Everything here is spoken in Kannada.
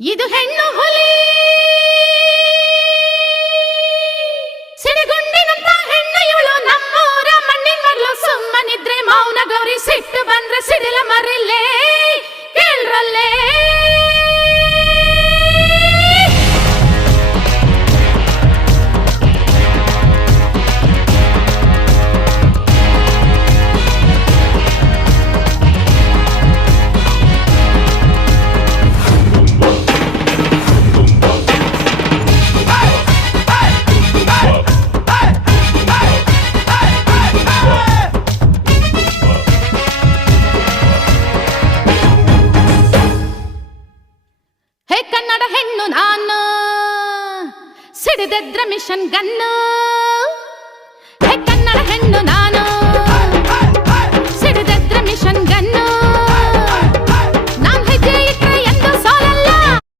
ಇದು ಹೆಣ್ಣು ಹುಲಿ ಸಿಡಿಗುಂಡಿನಂತ ಹೆಣ್ಣು ಇವಳು ನಮ್ಮೂರ ಮಣ್ಣಿನ ಮಗಳು ಸುಮ್ಮನಿದ್ರೆ ಮೌನ ಗೌರಿ ಸಿಟ್ಟು ಬಂದ್ರೆ ಸಿಡಿಲ ಮರಿಲ್ಲೇ ಕೇಳ್ರಲ್ಲೇ ಕನ್ನಡ ಹೆಣ್ಣು ನಾನು ಸಿಡಿದೆದ್ರ ಮಿಷನ್ ಗನ್ನು ಕನ್ನಡ ಹೆಣ್ಣು ನಾನು ಸಿಡಿದೆದ್ರ ಮಿಷನ್ ಗನ್ನು ನಾನ್ ಹೆಜ್ಜೆ ಇಟ್ರೆ ಎಂದು ಸೋಲಲ್ಲ